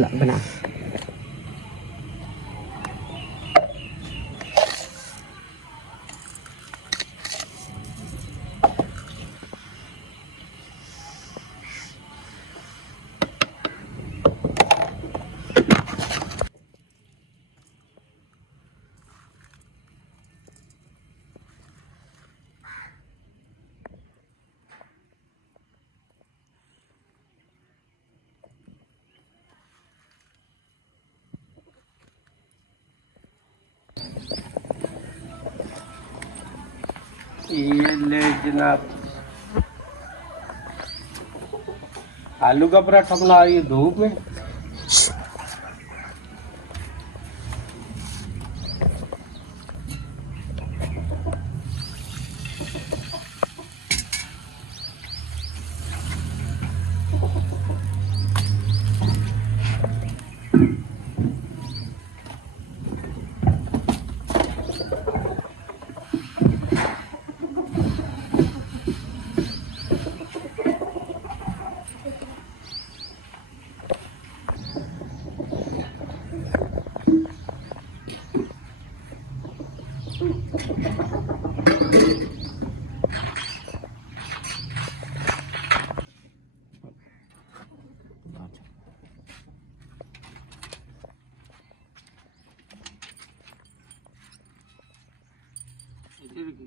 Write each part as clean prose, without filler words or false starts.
बना। ये ले जनाब, आलू का पराठा बना रही है धूप में।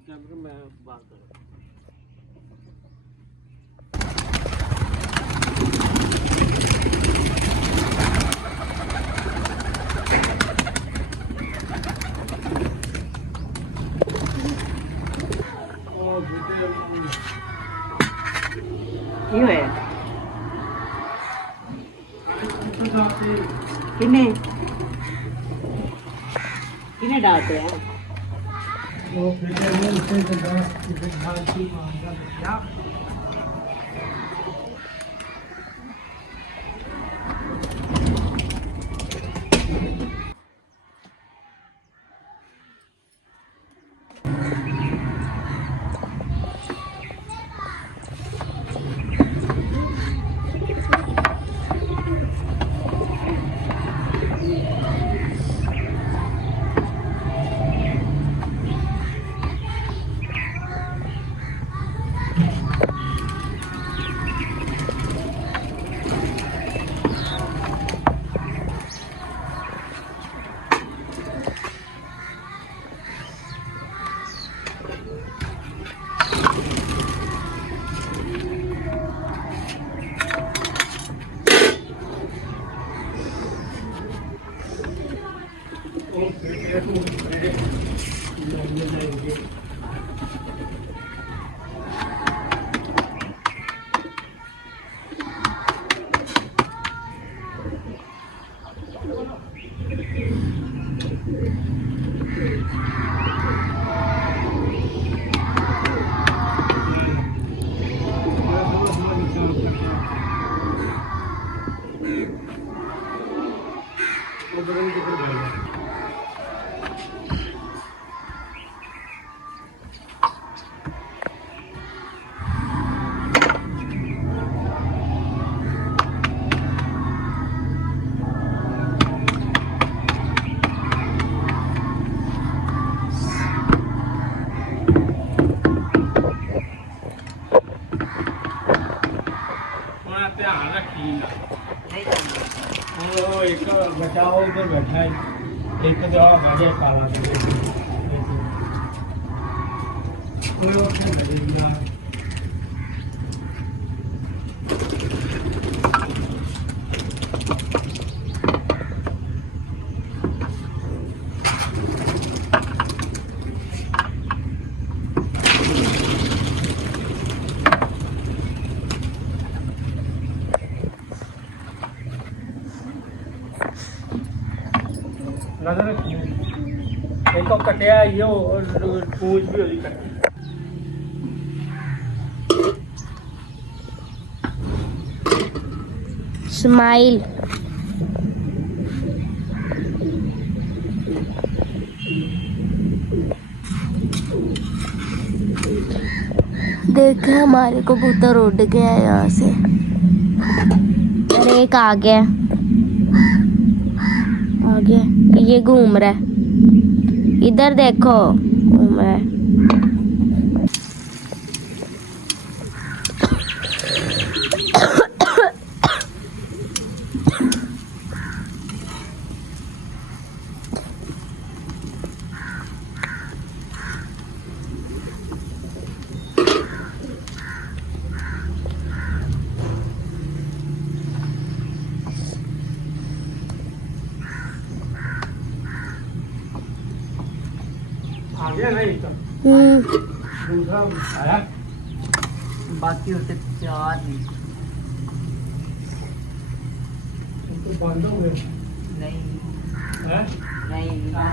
कैमरे में बात कर किन्हें किन्हें डालते हैं ध्यान रखी एक बचाओ उधर बैठा है एक तो काला नजर एक तो कटिया ये पूंछ भी होगी कटी। स्माइल देखे हमारे कबूतर उड़ गया यहाँ से। अरे एक आ गया। ये घूम रहा है, इधर देखो घूम रहा है। आ गया ना एक तो दूसरा आया। बाकी होते 4 नहीं। तो बंद हो गए नहीं हैं? नहीं हाँ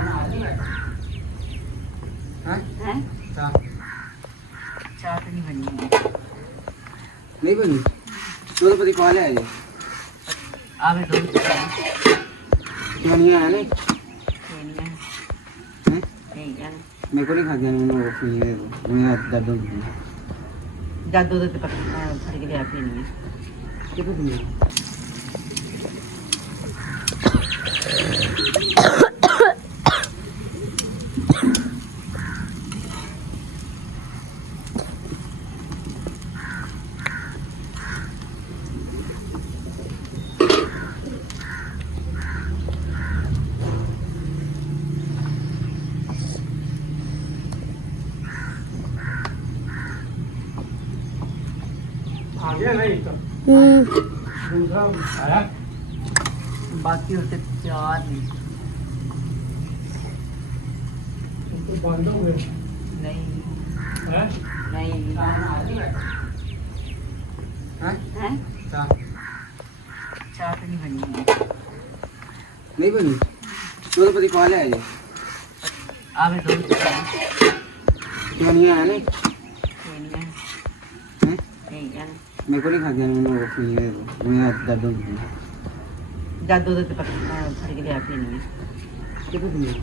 हैं? चा 4 तो नहीं बनी। नहीं बनी तो पति कॉल है आगे 2 क्यों नहीं आया नहीं नहीं हैं? है। मेरे को नहीं खा गया मैंने वो सुनिए दे मैं दर्द हो गया जादू तो पता फड़ के लिया नहीं है। कितना सुनिए आ गया ना एक तो दूसरा आया। बाकी होते 4 नहीं। तो बंद हो गए नहीं हैं? नहीं हाँ हैं? चा 4 तो नहीं बनी। नहीं बनी तो पति कॉल है आगे 2 क्यों नहीं आया नहीं नहीं है। हैं? नहीं है। मेरे को नहीं खा गया मैंने वो सुनिए दे मैं दर्द हो गया जादू तो पता फड़ के लिया नहीं है। कितना सुनिए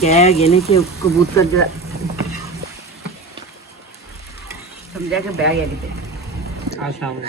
गया गिने के कबूतर जरा समझा के बह गया कितने। आज शाम को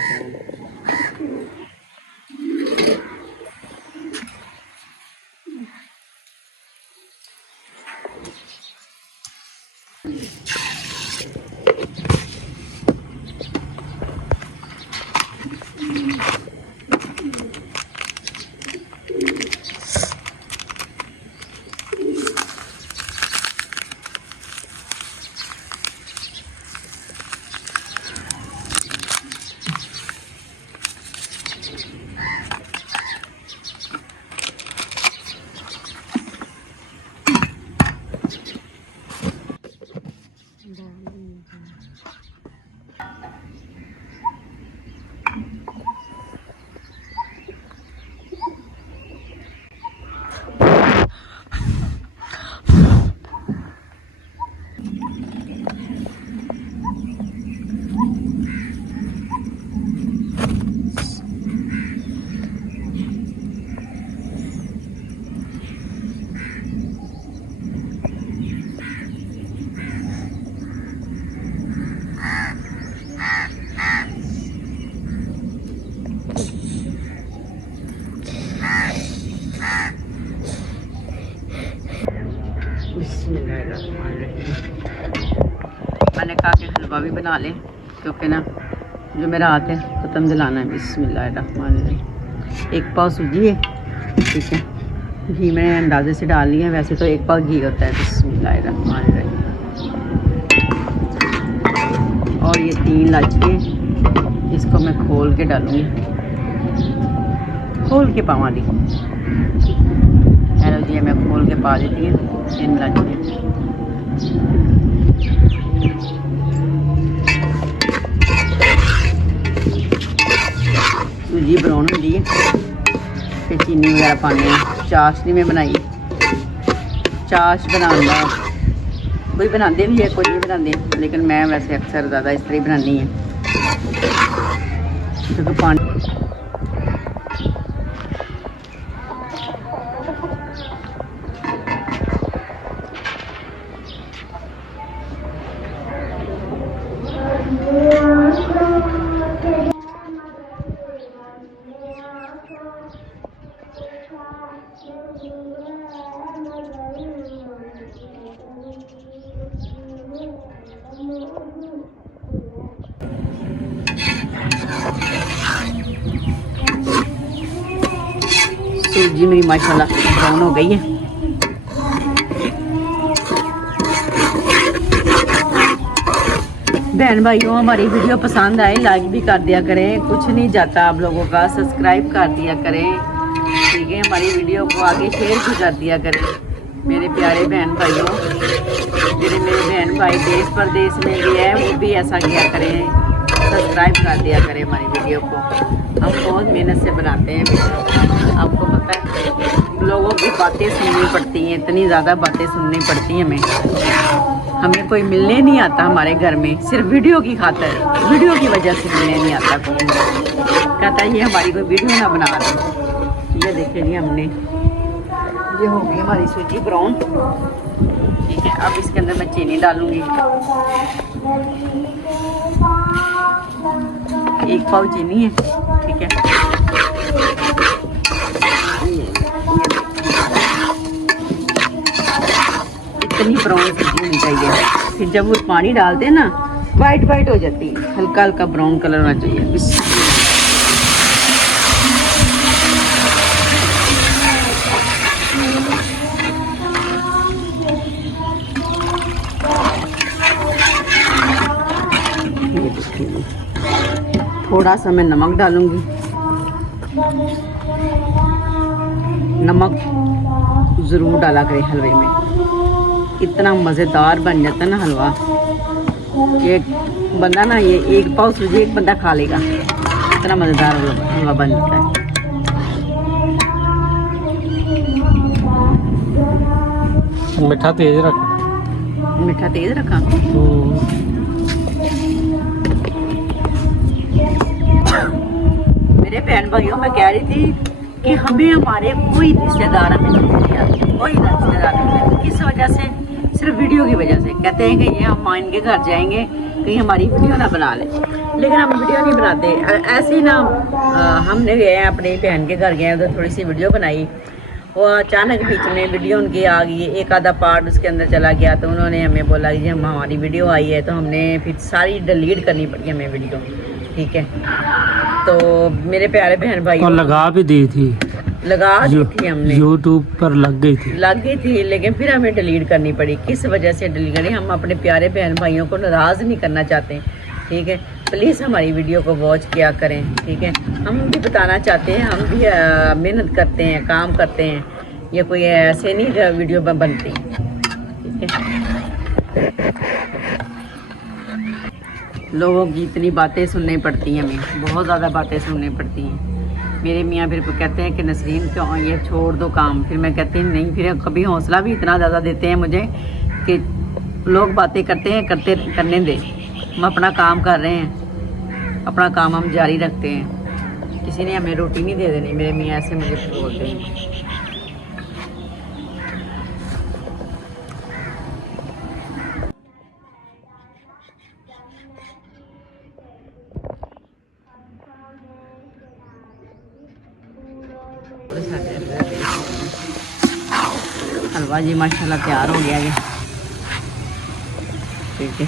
हलवा भी बना लें, क्योंकि ना जो मेरा हाथ है ख़त्म जलाना है। बिस्मिल्लाहिर्रहमानिर्रहीम। 1 पाव सूजी है, ठीक है। घी मैंने अंदाजे से डाल लिया है, वैसे तो 1 पाव घी होता है। बिस्मिल्लाहिर्रहमानिर्रहीम। और ये 3 इलायची है, इसको मैं खोल के डालूँगी, खोल के पावा दी। हेलो जी, मैं खोल के पा देती हूँ 3 इलायची। सूजी ब्राउन होती है, फिर चीनी वगैरह पाने। चाशनी में बनाई, चाश बनाना कोई बनाते भी है, कोई नहीं बनाते, लेकिन मैं वैसे अक्सर ज़्यादा इस तरह ही बनानी है, क्योंकि पानी सूजी मेरी माशाल्लाह ब्राउन हो गई है। बहन भाइयों, हमारी वीडियो पसंद आए लाइक भी कर दिया करें, कुछ नहीं जाता आप लोगों का, सब्सक्राइब कर दिया करें, ठीक है। हमारी वीडियो को आगे शेयर भी कर दिया करें मेरे प्यारे बहन भाइयों। मेरे बहन भाई देश प्रदेश में भी है, वो भी ऐसा किया करें, सब्सक्राइब कर दिया करें हमारी वीडियो को। हम बहुत मेहनत से बनाते हैं वीडियो, आपको पता है। लोगों की बातें सुननी पड़ती हैं, इतनी ज़्यादा बातें सुननी पड़ती हैं हमें कोई मिलने नहीं आता हमारे घर में, सिर्फ वीडियो की खातिर, वीडियो की वजह से मिलने नहीं आता कोई। कहता है ये हमारी कोई वीडियो ना बना रहे। ये देखिए जी, हमने ये हो गई हमारी सूजी ब्राउन, ठीक है। अब इसके अंदर मैं चीनी डालूँगी, 1 पाव चीनी है, ठीक है। इतनी ब्राउन सब्जी होनी चाहिए, फिर जब वो पानी डालते हैं ना वाइट वाइट हो जाती है, हल्का हल्का ब्राउन कलर होना चाहिए। थोड़ा सा मैं नमक डालूंगी, नमक ज़रूर डाला करें हलवे में, इतना मज़ेदार बन जाता है ना हलवा। एक बंदा ना, ये 1 पाव सूजी एक बंदा खा लेगा, इतना मज़ेदार हलवा बन जाता है। मीठा तेज रख, मीठा तेज रखा। मेरे बहन भाइयों, मैं कह रही थी कि हमें हमारे कोई रिश्तेदार हमें नहीं आते, कोई रिश्तेदार नहीं आते, किस वजह से? सिर्फ वीडियो की वजह से। कहते हैं कि ये हम इनके घर जाएंगे, कहीं हमारी वीडियो ना बना लें, लेकिन हम वीडियो नहीं बनाते। ऐसे ही ना हमने गए अपनी बहन के घर गए, तो थोड़ी सी वीडियो बनाई, वो अचानक बीच में वीडियो उनकी आ गई, एक आधा पार्ट उसके अंदर चला गया, तो उन्होंने हमें बोला कि हम हमारी वीडियो आई है, तो हमने फिर सारी डिलीट करनी पड़ी हमें वीडियो, ठीक है। तो मेरे प्यारे बहन भाई, और लगा भी दी थी, लगा दी थी हमने, यूट्यूब पर लग गई थी, लेकिन फिर हमें डिलीट करनी पड़ी। किस वजह से डिलीट करी? हम अपने प्यारे बहन भाइयों को नाराज़ नहीं करना चाहते, ठीक है। प्लीज़ हमारी वीडियो को वॉच किया करें, ठीक है। हम भी बताना चाहते हैं, हम भी मेहनत करते हैं, काम करते हैं, ये कोई ऐसे नहीं वीडियो बनती, ठीक है। लोगों की इतनी बातें सुननी पड़ती हैं, हमें बहुत ज़्यादा बातें सुननी पड़ती हैं। मेरे मियाँ फिर कहते हैं कि नसरीन क्यों ये छोड़ दो काम, फिर मैं कहती हूँ नहीं, फिर कभी हौसला भी इतना ज़्यादा देते हैं मुझे कि लोग बातें करते हैं, करने दे, हम अपना काम कर रहे हैं, अपना काम हम जारी रखते हैं, किसी ने हमें रोटी नहीं दे देनी। मेरे मियाँ ऐसे मुझे बोलते हैं। हलवा जी माशाल्लाह तैयार हो गया है, ठीक है।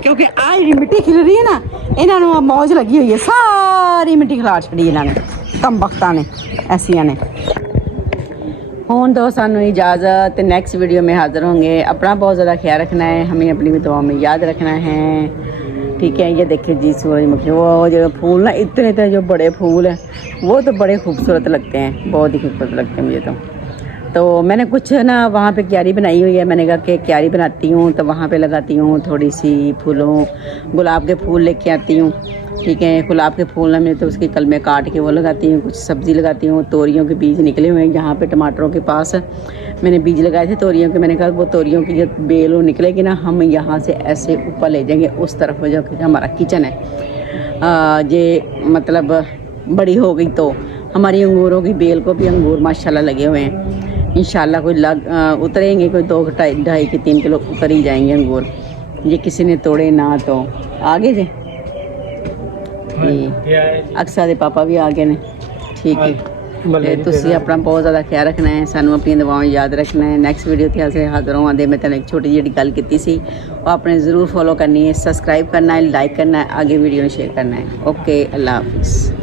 ਕਿਉਂਕਿ ਆਹ ਜਿਹੜੀ ਮਿੱਟੀ ਖਿਲ ਰਹੀ ਹੈ ਨਾ, ਇਹਨਾਂ ਨੂੰ ਮੌਜ ਲੱਗੀ ਹੋਈ ਹੈ, ਸਾਰੀ ਮਿੱਟੀ ਖਿਲਾ ਛੱਡੀ ਇਹਨਾਂ ਨੇ, ਕਮਬਖਤਾਂ ਨੇ, ਐਸੀਆਂ ਨੇ। ਹੁਣ दो सानू इजाज़त, नेक्स्ट वीडियो में हाज़िर होंगे। अपना बहुत ज़्यादा ख्याल रखना है, हमें अपनी दुआओं में याद रखना है, ठीक है। ये देखिए जी सूरजमुखी, वो जो फूल ना इतने इतने जो बड़े फूल हैं वो तो बड़े खूबसूरत लगते हैं, बहुत ही खूबसूरत लगते हैं मुझे तो मैंने कुछ ना वहाँ पे क्यारी बनाई हुई है, मैंने कहा कि क्यारी बनाती हूँ तो वहाँ पे लगाती हूँ थोड़ी सी फूलों, गुलाब के फूल लेके आती हूँ, ठीक है। गुलाब के फूल ना मैं तो उसकी कलमें काट के वो लगाती हूँ, कुछ सब्ज़ी लगाती हूँ। तोरियों के बीज निकले हुए हैं यहाँ पे टमाटरों के पास, मैंने बीज लगाए थे तोरियों के। मैंने कहा वो तोरियों की जब बेल निकलेगी ना, हम यहाँ से ऐसे ऊपर ले जाएंगे उस तरफ जो हमारा किचन है। ये मतलब बड़ी हो गई तो हमारी अंगूरों की बेल को भी अंगूर माशाल्लाह लगे हुए हैं, इंशाल्लाह कोई उतरेंगे, कोई 2-2.5-3 किलो उतर ही जाएंगे अंगूर। ये किसी ने तोड़े ना तो आगे जे अक्सा दे पापा भी आ गए ने, ठीक है। ਤੇ ਤੁਸੀਂ ਆਪਣਾ ਬਹੁਤ ਜ਼ਿਆਦਾ ਖਿਆਲ ਰੱਖਣਾ ਹੈ, ਸਾਨੂੰ ਆਪਣੀਆਂ ਦੁਆਵਾਂ ਯਾਦ ਰੱਖਣਾ ਹੈ। ਨੈਕਸਟ ਵੀਡੀਓ ਤੇ ਅਸੀਂ ਹਾਜ਼ਰ ਹੋਵਾਂਗੇ। ਮੈਂ ਤੁਹਾਨੂੰ ਇੱਕ ਛੋਟੀ ਜਿਹੀ ਗੱਲ ਕੀਤੀ ਸੀ, ਉਹ ਆਪਣੇ ਜ਼ਰੂਰ ਫੋਲੋ ਕਰਨੀ ਹੈ, ਸਬਸਕ੍ਰਾਈਬ ਕਰਨਾ ਹੈ, ਲਾਈਕ ਕਰਨਾ ਹੈ, ਅੱਗੇ ਵੀਡੀਓ ਨੂੰ ਸ਼ੇਅਰ ਕਰਨਾ ਹੈ। ਓਕੇ, ਅੱਲਾ ਹਾਫਿਜ਼।